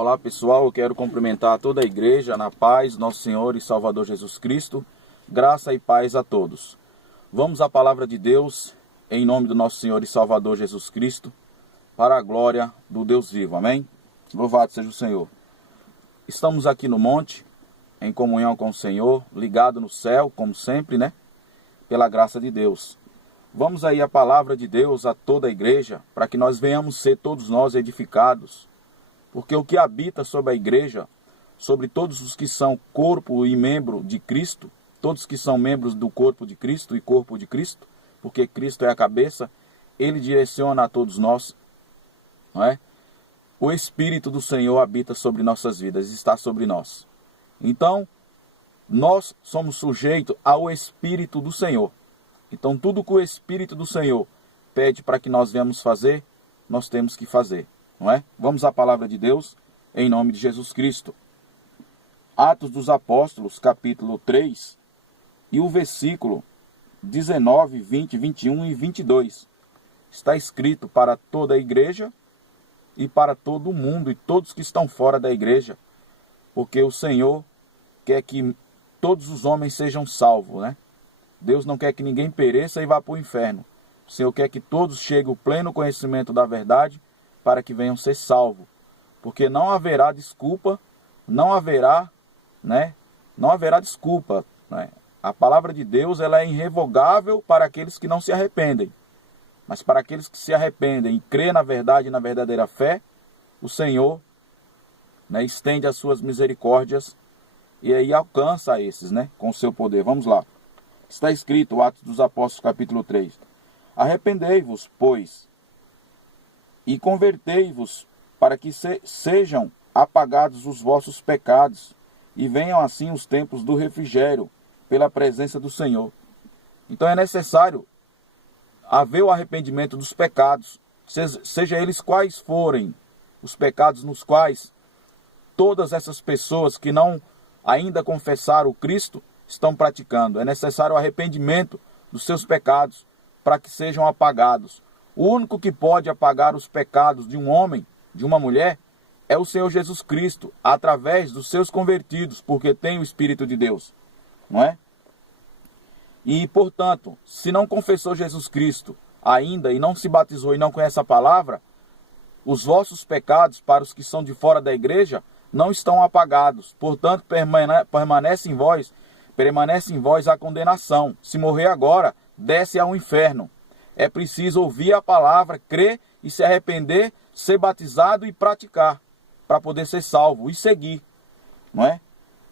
Olá pessoal, eu quero cumprimentar toda a igreja na paz, nosso Senhor e Salvador Jesus Cristo, graça e paz a todos. Vamos à palavra de Deus, em nome do nosso Senhor e Salvador Jesus Cristo, para a glória do Deus vivo, amém? Louvado seja o Senhor. Estamos aqui no monte, em comunhão com o Senhor, ligado no céu, como sempre, né? Pela graça de Deus. Vamos aí à palavra de Deus a toda a igreja, para que nós venhamos ser todos nós edificados. Porque o que habita sobre a igreja, sobre todos os que são corpo e membro de Cristo, todos que são membros do corpo de Cristo e corpo de Cristo, porque Cristo é a cabeça, Ele direciona a todos nós, não é? O Espírito do Senhor habita sobre nossas vidas, está sobre nós. Então, nós somos sujeitos ao Espírito do Senhor. Então, tudo que o Espírito do Senhor pede para que nós venhamos fazer, nós temos que fazer. Não é? Vamos à palavra de Deus, em nome de Jesus Cristo. Atos dos Apóstolos, capítulo 3, e o versículo 19, 20, 21 e 22. Está escrito para toda a igreja e para todo o mundo e todos que estão fora da igreja, porque o Senhor quer que todos os homens sejam salvos, né? Deus não quer que ninguém pereça e vá para o inferno. O Senhor quer que todos cheguem ao pleno conhecimento da verdade, para que venham ser salvos, porque não haverá desculpa, não haverá desculpa, né? A palavra de Deus, ela é irrevogável para aqueles que não se arrependem, mas para aqueles que se arrependem e crêem na verdade e na verdadeira fé, o Senhor, né, estende as suas misericórdias e aí alcança esses, né, com o seu poder. Vamos lá. Está escrito, Atos dos Apóstolos, capítulo 3. Arrependei-vos, pois, e convertei-vos, para que sejam apagados os vossos pecados, e venham assim os tempos do refrigério, pela presença do Senhor. Então é necessário haver o arrependimento dos pecados, seja eles quais forem os pecados nos quais todas essas pessoas que não ainda confessaram o Cristo estão praticando. É necessário o arrependimento dos seus pecados, para que sejam apagados. O único que pode apagar os pecados de um homem, de uma mulher, é o Senhor Jesus Cristo, através dos seus convertidos, porque tem o Espírito de Deus, não é? E, portanto, se não confessou Jesus Cristo ainda, e não se batizou e não conhece a palavra, os vossos pecados, para os que são de fora da igreja, não estão apagados. Portanto, permanece em vós a condenação. Se morrer agora, desce ao inferno. É preciso ouvir a palavra, crer e se arrepender, ser batizado e praticar, para poder ser salvo e seguir, não é?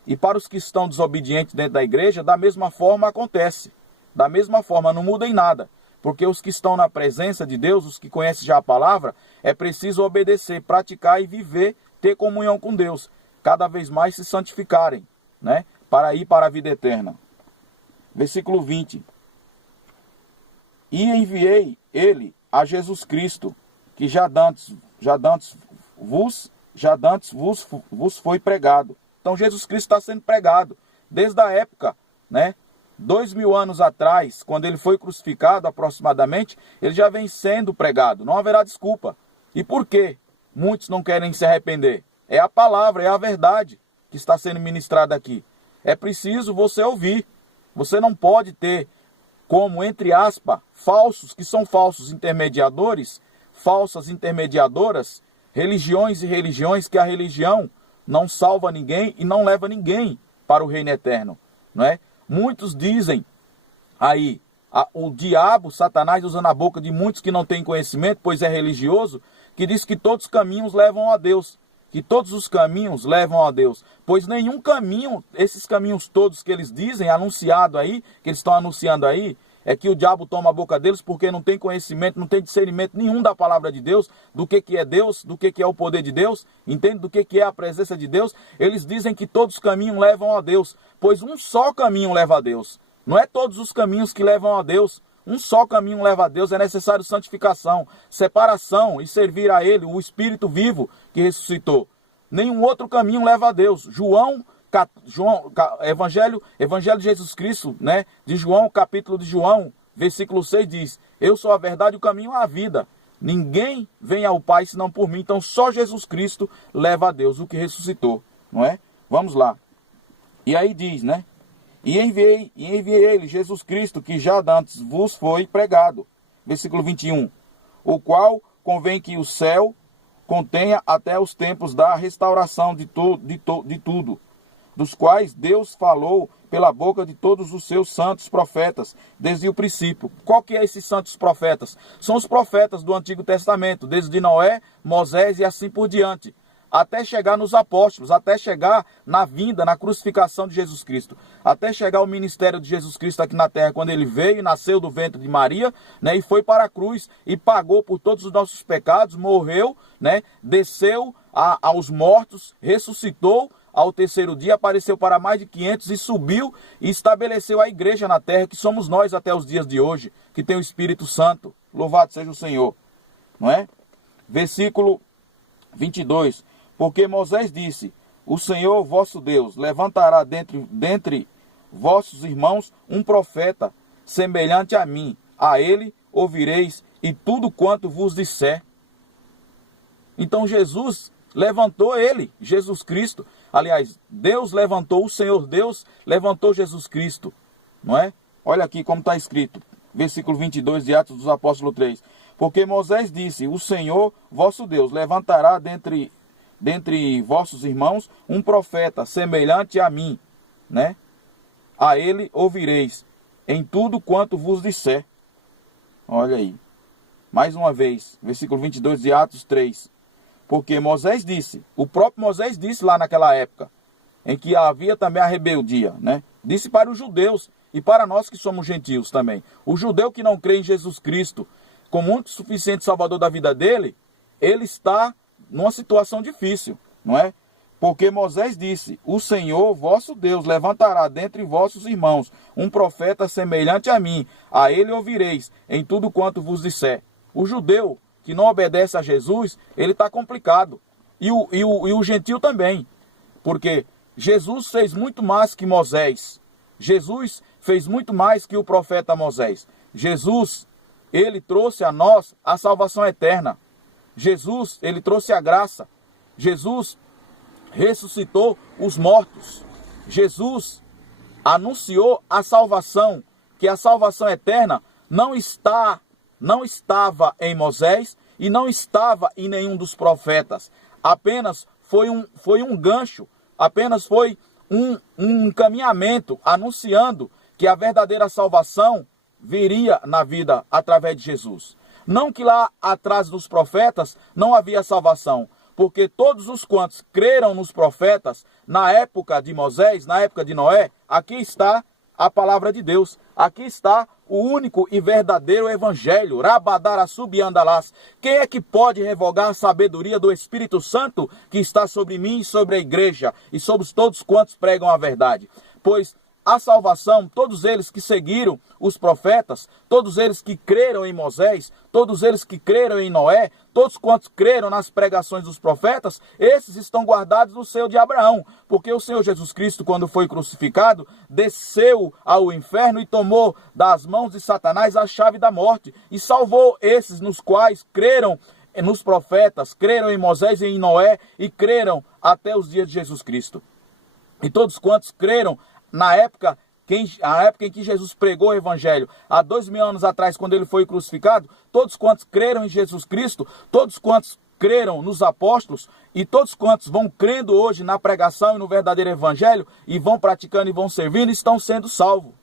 E para os que estão desobedientes dentro da igreja, da mesma forma acontece. Da mesma forma, não muda em nada. Porque os que estão na presença de Deus, os que conhecem já a palavra, é preciso obedecer, praticar e viver, ter comunhão com Deus. Cada vez mais se santificarem, né? Para ir para a vida eterna. Versículo 20. E enviei ele a Jesus Cristo, que já dantes vos foi pregado. Então Jesus Cristo está sendo pregado desde a época, né? 2000 anos atrás, quando ele foi crucificado aproximadamente, ele já vem sendo pregado. Não haverá desculpa. E por quê? Muitos não querem se arrepender. É a palavra, é a verdade que está sendo ministrada aqui. É preciso você ouvir. Você não pode ter como, entre aspas, falsos, que são falsos intermediadores, falsas intermediadoras, religiões e religiões, que a religião não salva ninguém e não leva ninguém para o reino eterno, não é? Muitos dizem aí, o diabo, Satanás, usando a boca de muitos que não têm conhecimento, pois é religioso, que diz que todos os caminhos levam a Deus, que todos os caminhos levam a Deus, pois nenhum caminho, esses caminhos todos que eles dizem, anunciado aí, que eles estão anunciando aí, é que o diabo toma a boca deles porque não tem conhecimento, não tem discernimento nenhum da palavra de Deus, do que é Deus, do que é o poder de Deus, entende? Do que é a presença de Deus. Eles dizem que todos os caminhos levam a Deus, pois um só caminho leva a Deus. Não é todos os caminhos que levam a Deus, um só caminho leva a Deus. É necessário santificação, separação e servir a Ele, o Espírito vivo que ressuscitou. Nenhum outro caminho leva a Deus. Evangelho de Jesus Cristo, né? De João, capítulo de João, versículo 6 diz: eu sou a verdade, o caminho e a vida. Ninguém vem ao Pai senão por mim. Então só Jesus Cristo leva a Deus, o que ressuscitou, não é? Vamos lá. E aí diz, né? E enviei ele, Jesus Cristo, que já dantes vos foi pregado. Versículo 21. O qual convém que o céu contenha até os tempos da restauração de tudo, dos quais Deus falou pela boca de todos os seus santos profetas, desde o princípio. Qual que é esses santos profetas? São os profetas do Antigo Testamento, desde Noé, Moisés e assim por diante, até chegar nos apóstolos, até chegar na vinda, na crucificação de Jesus Cristo, até chegar ao ministério de Jesus Cristo aqui na terra, quando ele veio, nasceu do ventre de Maria, né, e foi para a cruz e pagou por todos os nossos pecados, morreu, né, desceu aos mortos, ressuscitou ao terceiro dia, apareceu para mais de 500 e subiu e estabeleceu a igreja na terra, que somos nós até os dias de hoje, que tem o Espírito Santo. Louvado seja o Senhor, não é? Versículo 22. Porque Moisés disse, o Senhor vosso Deus levantará dentre vossos irmãos um profeta semelhante a mim. A ele ouvireis e tudo quanto vos disser. Então Jesus levantou ele, Jesus Cristo. Aliás, Deus levantou, o Senhor Deus levantou Jesus Cristo, não é? Olha aqui como está escrito, versículo 22 de Atos dos Apóstolos 3. Porque Moisés disse, o Senhor vosso Deus levantará dentre vossos irmãos um profeta semelhante a mim, né? A ele ouvireis em tudo quanto vos disser. Olha aí. Mais uma vez, versículo 22 de Atos 3. Porque Moisés disse, o próprio Moisés disse lá naquela época, em que havia também a rebeldia, né? Disse para os judeus e para nós que somos gentios também. O judeu que não crê em Jesus Cristo como único e suficiente salvador da vida dele, ele está numa situação difícil, não é? Porque Moisés disse, o Senhor vosso Deus levantará dentre vossos irmãos um profeta semelhante a mim, a ele ouvireis em tudo quanto vos disser. O judeu que não obedece a Jesus, ele está complicado. E o gentio também, porque Jesus fez muito mais que Moisés. Jesus fez muito mais que o profeta Moisés. Jesus, ele trouxe a nós a salvação eterna. Jesus, ele trouxe a graça. Jesus ressuscitou os mortos. Jesus anunciou a salvação, que a salvação eterna não estava em Moisés e não estava em nenhum dos profetas. Apenas foi um gancho, apenas foi um encaminhamento anunciando que a verdadeira salvação viria na vida através de Jesus. Não que lá atrás dos profetas não havia salvação, porque todos os quantos creram nos profetas, na época de Moisés, na época de Noé, aqui está a palavra de Deus. Aqui está o único e verdadeiro evangelho. Rabadaraçubiandalás. Quem é que pode revogar a sabedoria do Espírito Santo que está sobre mim e sobre a igreja e sobre todos quantos pregam a verdade? Pois a salvação, todos eles que seguiram os profetas, todos eles que creram em Moisés, todos eles que creram em Noé, todos quantos creram nas pregações dos profetas, esses estão guardados no seio de Abraão, porque o Senhor Jesus Cristo, quando foi crucificado, desceu ao inferno e tomou das mãos de Satanás a chave da morte e salvou esses nos quais creram nos profetas, creram em Moisés e em Noé e creram até os dias de Jesus Cristo. E todos quantos creram na época em que Jesus pregou o evangelho, há 2000 anos atrás, quando ele foi crucificado, todos quantos creram em Jesus Cristo, todos quantos creram nos apóstolos e todos quantos vão crendo hoje na pregação e no verdadeiro evangelho e vão praticando e vão servindo, estão sendo salvos.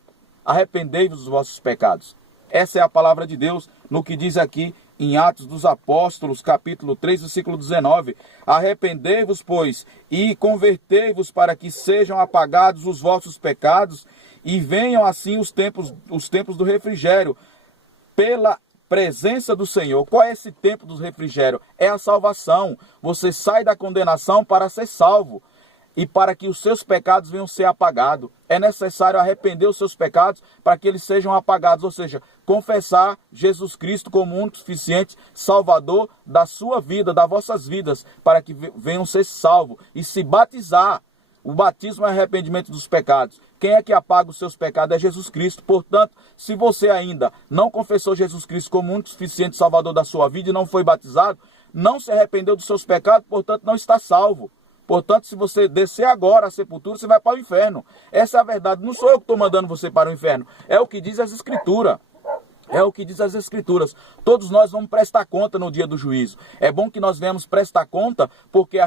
Arrependei-vos dos vossos pecados. Essa é a palavra de Deus no que diz aqui em Atos dos Apóstolos, capítulo 3, versículo 19. Arrependei-vos, pois, e convertei-vos para que sejam apagados os vossos pecados e venham assim os tempos do refrigério, pela presença do Senhor. Qual é esse tempo do refrigério? É a salvação. Você sai da condenação para ser salvo e para que os seus pecados venham ser apagados. É necessário arrepender os seus pecados para que eles sejam apagados, ou seja, confessar Jesus Cristo como único suficiente Salvador da sua vida, das vossas vidas, para que venham ser salvos e se batizar O batismo é arrependimento dos pecados. Quem é que apaga os seus pecados é Jesus Cristo. Portanto, se você ainda não confessou Jesus Cristo como único suficiente Salvador da sua vida e não foi batizado, não se arrependeu dos seus pecados, portanto não está salvo. Portanto, se você descer agora à sepultura, você vai para o inferno. Essa é a verdade. Não sou eu que estou mandando você para o inferno. É o que diz as Escrituras. É o que diz as Escrituras. Todos nós vamos prestar conta no dia do juízo. É bom que nós venhamos prestar conta porque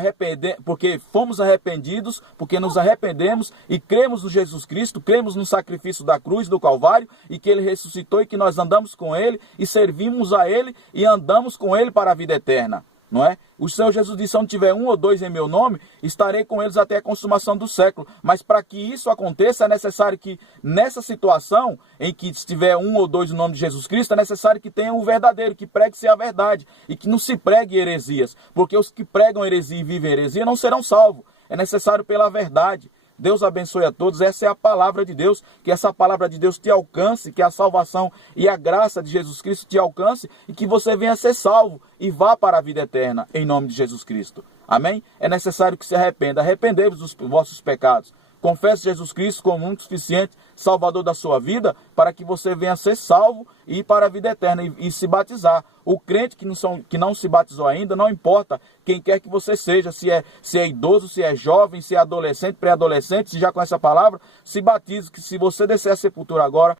fomos arrependidos, porque nos arrependemos e cremos no Jesus Cristo, cremos no sacrifício da cruz, do Calvário, e que Ele ressuscitou e que nós andamos com Ele e servimos a Ele e andamos com Ele para a vida eterna. Não é? O Senhor Jesus disse, onde tiver 1 ou 2 em meu nome, estarei com eles até a consumação do século. Mas para que isso aconteça, é necessário que, nessa situação, em que estiver 1 ou 2 no nome de Jesus Cristo, é necessário que tenha o verdadeiro, que pregue-se a verdade, e que não se pregue heresias. Porque os que pregam heresia e vivem heresia não serão salvos. É necessário pela verdade. Deus abençoe a todos. Essa é a palavra de Deus. Que essa palavra de Deus te alcance, que a salvação e a graça de Jesus Cristo te alcance e que você venha ser salvo e vá para a vida eterna em nome de Jesus Cristo. Amém? É necessário que se arrependa. Arrependei-vos dos vossos pecados. Confesse Jesus Cristo como único suficiente Salvador da sua vida para que você venha ser salvo e ir para a vida eterna e se batizar. O crente que não se batizou ainda, não importa quem quer que você seja, se é idoso, se é jovem, se é adolescente, pré-adolescente, se já conhece a palavra, se batize, que se você descer a sepultura agora,